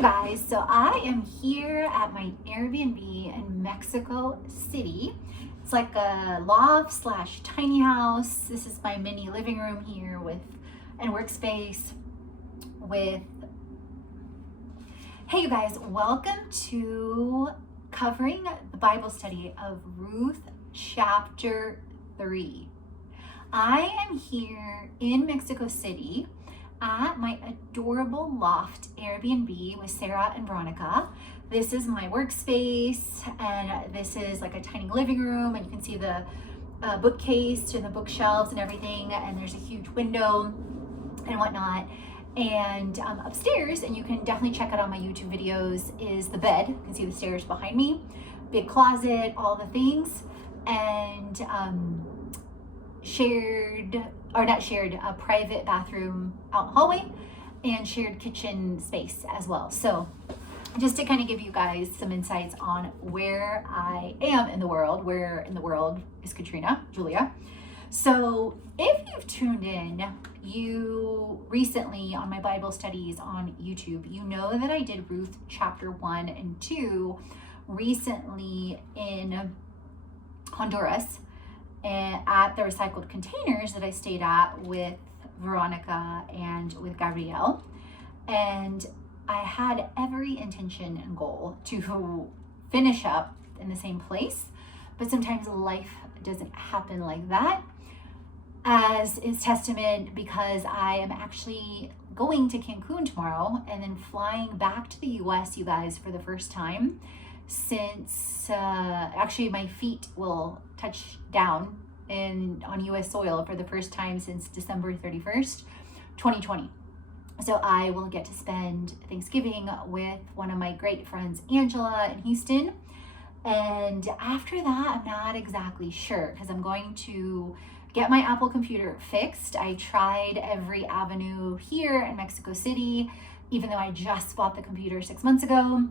you guys, so I am here at my Airbnb in Mexico City. It's like a loft slash tiny house. This is my mini living room here and workspace with, hey you guys, welcome to covering the Bible study of Ruth chapter 3. I am here in Mexico City at my adorable loft Airbnb with Sarah and Veronica. This is my workspace, and this is like a tiny living room, and you can see the bookcase and the bookshelves and everything, and there's a huge window and whatnot. And upstairs, and you can definitely check out on my YouTube videos, is the bed. You can see the stairs behind me, big closet, all the things, and a private bathroom out in the hallway, and shared kitchen space as well. So just to kind of give you guys some insights on where I am in the world, where in the world is Katrina, Julia. So if you've tuned in, you recently on my Bible studies on YouTube, you know that I did Ruth chapter 1 and 2 recently in Honduras, and at the recycled containers that I stayed at with Veronica and with Gabrielle. And I had every intention and goal to finish up in the same place, but sometimes life doesn't happen like that, as is testament because I am actually going to Cancun tomorrow and then flying back to the US, you guys, for the first time since actually my feet will touch down on US soil for the first time since December 31st, 2020. So I will get to spend Thanksgiving with one of my great friends, Angela, in Houston. And after that, I'm not exactly sure because I'm going to get my Apple computer fixed. I tried every avenue here in Mexico City, even though I just bought the computer 6 months ago.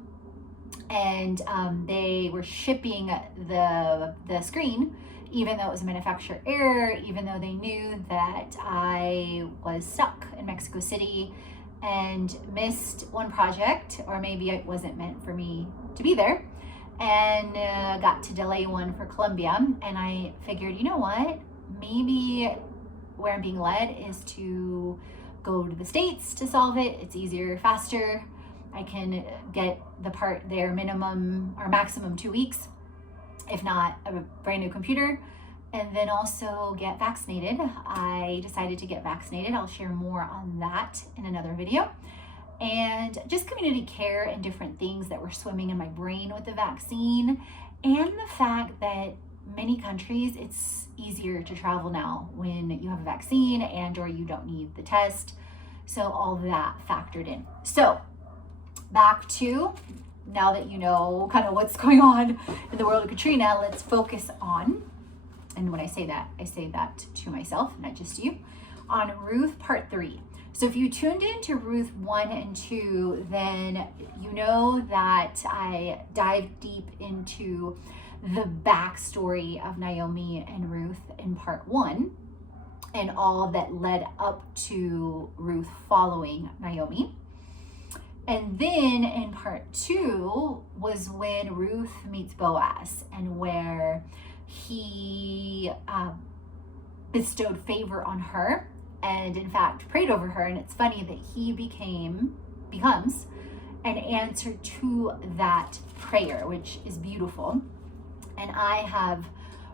And they were shipping the screen, even though it was a manufacturer error, even though they knew that I was stuck in Mexico City and missed one project, or maybe it wasn't meant for me to be there, and got to delay one for Colombia. And I figured, you know what, maybe where I'm being led is to go to the States to solve it. It's easier, faster. I can get the part there minimum or maximum 2 weeks, if not a brand new computer, and then also get vaccinated. I decided to get vaccinated. I'll share more on that in another video. And just community care and different things that were swimming in my brain with the vaccine, and the fact that many countries, it's easier to travel now when you have a vaccine and or you don't need the test. So all of that factored in. So back to, now that you know kind of what's going on in the world of Katrina, let's focus on, and when I say that to myself, not just you, on Ruth part 3. So if you tuned in to Ruth 1 and 2, then you know that I dived deep into the backstory of Naomi and Ruth in part 1 and all that led up to Ruth following Naomi. And then in part 2 was when Ruth meets Boaz, and where he bestowed favor on her and in fact prayed over her. And it's funny that he becomes an answer to that prayer, which is beautiful. And I have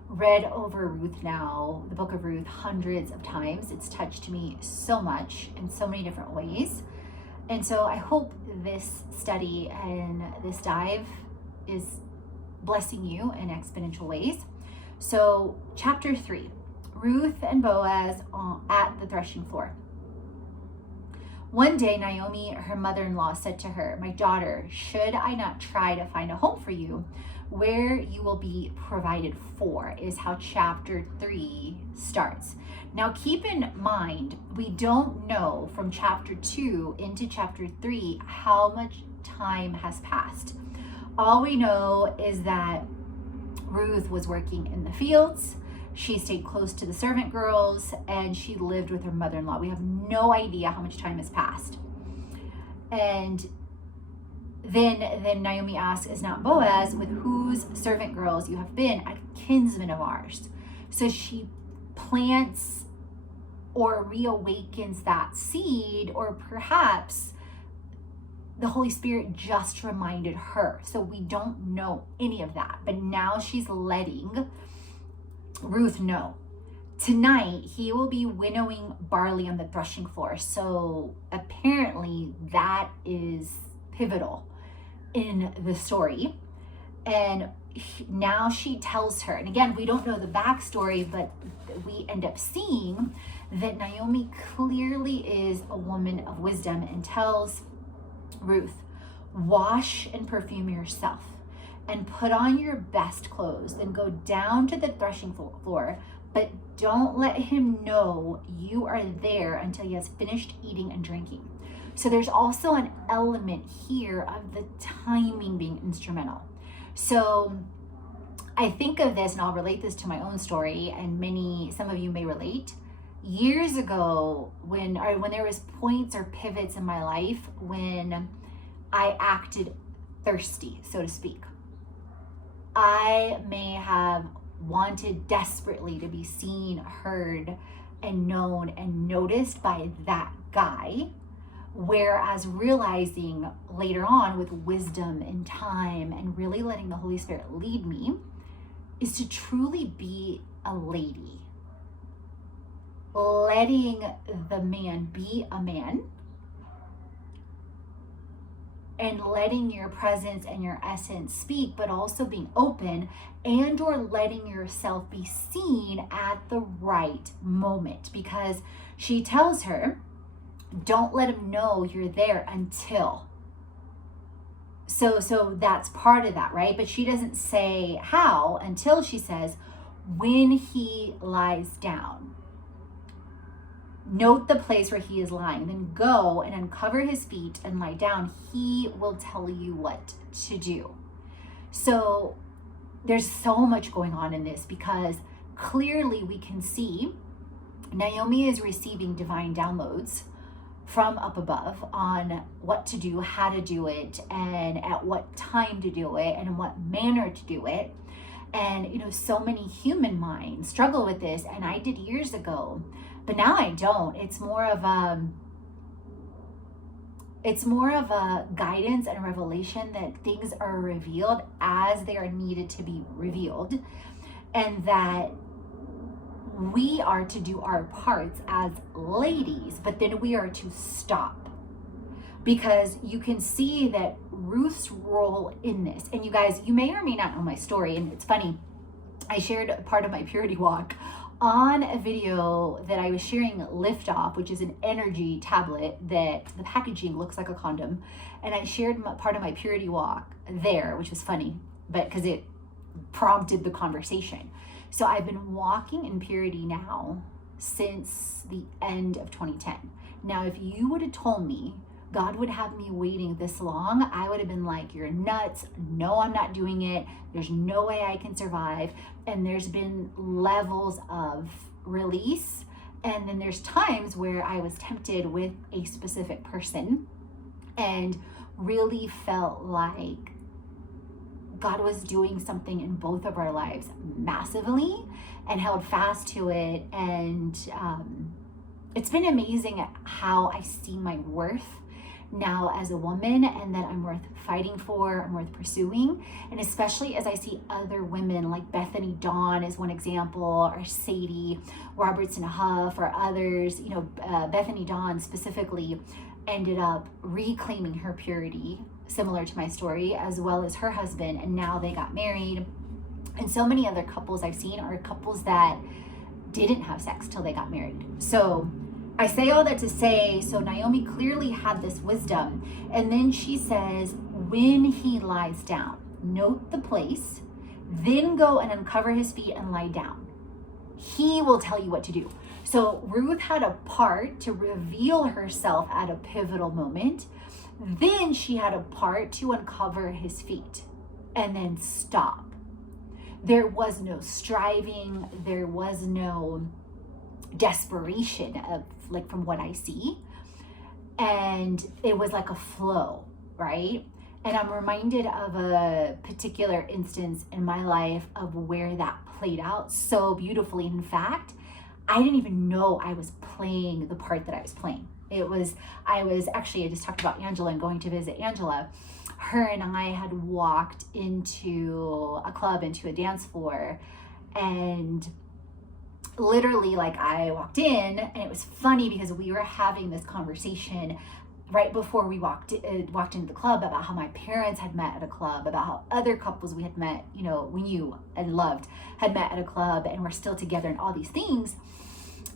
read over Ruth now, the book of Ruth, hundreds of times. It's touched me so much in so many different ways. And so I hope this study and this dive is blessing you in exponential ways. So chapter 3, Ruth and Boaz at the threshing floor. One day, Naomi, her mother-in-law, said to her, "My daughter, should I not try to find a home for you where you will be provided for?" is how chapter 3 starts. Now keep in mind, we don't know from chapter 2 into chapter 3 how much time has passed. All we know is that Ruth was working in the fields, she stayed close to the servant girls, and she lived with her mother-in-law. We have no idea how much time has passed. And Then Naomi asks, is not Boaz, with whose servant girls you have been, a kinsman of ours? So she plants or reawakens that seed, or perhaps the Holy Spirit just reminded her. So we don't know any of that. But now she's letting Ruth know. Tonight, he will be winnowing barley on the threshing floor. So apparently that is pivotal in the story. And now she tells her, and again, we don't know the backstory, but we end up seeing that Naomi clearly is a woman of wisdom and tells Ruth, wash and perfume yourself and put on your best clothes, then go down to the threshing floor, but don't let him know you are there until he has finished eating and drinking. So there's also an element here of the timing being instrumental. So I think of this, and I'll relate this to my own story, and some of you may relate. Years ago, when there was points or pivots in my life when I acted thirsty, so to speak. I may have wanted desperately to be seen, heard, and known and noticed by that guy. Whereas realizing later on with wisdom and time and really letting the Holy Spirit lead me is to truly be a lady. Letting the man be a man and letting your presence and your essence speak, but also being open and or letting yourself be seen at the right moment. Because she tells her, don't let him know you're there until. So that's part of that, right? But she doesn't say how until she says, when he lies down. Note the place where he is lying, then go and uncover his feet and lie down. He will tell you what to do. So there's so much going on in this, because clearly we can see Naomi is receiving divine downloads from up above on what to do, how to do it, and at what time to do it, and in what manner to do it. And so many human minds struggle with this, and I did years ago, but now I don't. It's more of a guidance and a revelation that things are revealed as they are needed to be revealed, and that we are to do our parts as ladies, but then we are to stop. Because you can see that Ruth's role in this, and you guys, you may or may not know my story, and it's funny, I shared part of my purity walk on a video that I was sharing Liftoff, which is an energy tablet that the packaging looks like a condom, and I shared part of my purity walk there, which was funny, but because it prompted the conversation. So I've been walking in purity now since the end of 2010. Now, if you would have told me God would have me waiting this long, I would have been like, you're nuts. No, I'm not doing it. There's no way I can survive. And there's been levels of release. And then there's times where I was tempted with a specific person and really felt like God was doing something in both of our lives massively, and held fast to it. And it's been amazing how I see my worth now as a woman, and that I'm worth fighting for, I'm worth pursuing. And especially as I see other women like Bethany Dawn is one example, or Sadie Robertson Huff, or others. Bethany Dawn specifically ended up reclaiming her purity, similar to my story, as well as her husband, and now they got married. And so many other couples I've seen are couples that didn't have sex till they got married. So I say all that to say, so Naomi clearly had this wisdom. And then she says, when he lies down, note the place, then go and uncover his feet and lie down. He will tell you what to do. So Ruth had a part to reveal herself at a pivotal moment. Then she had a part to uncover his feet and then stop. There was no striving. There was no desperation from what I see. And it was like a flow, right? And I'm reminded of a particular instance in my life of where that played out so beautifully. In fact, I didn't even know I was playing the part that I was playing. I just talked about Angela and going to visit Angela. Her and I had walked into a club, into a dance floor, and literally, like, I walked in, and it was funny because we were having this conversation right before we walked into the club about how my parents had met at a club, about how other couples we had met, we knew and loved, had met at a club and were still together, and all these things.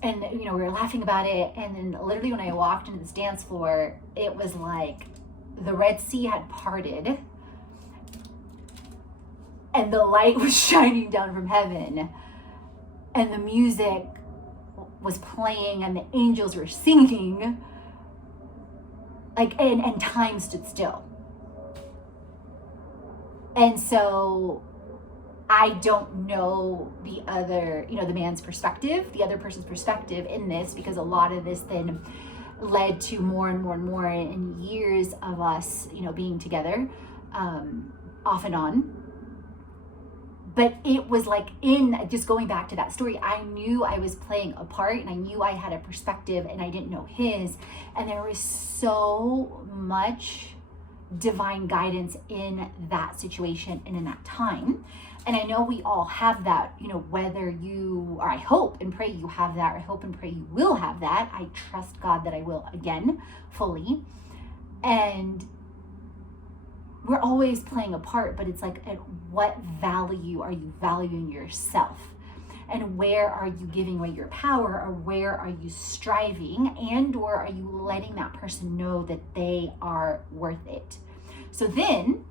And, we were laughing about it. And then literally when I walked into this dance floor, it was like the Red Sea had parted and the light was shining down from heaven, and the music was playing and the angels were singing, like, and time stood still. And so I don't know the other, the man's perspective, the other person's perspective in this, because a lot of this then led to more and more and more in years of us, being together, off and on. But it was like, just going back to that story, I knew I was playing a part, and I knew I had a perspective, and I didn't know his. And there was so much divine guidance in that situation and in that time. And I know we all have that, whether or I hope and pray you have that, or I hope and pray you will have that. I trust God that I will, again, fully. And we're always playing a part, but it's like, at what value are you valuing yourself? And where are you giving away your power, or where are you striving, or are you letting that person know that they are worth it? So then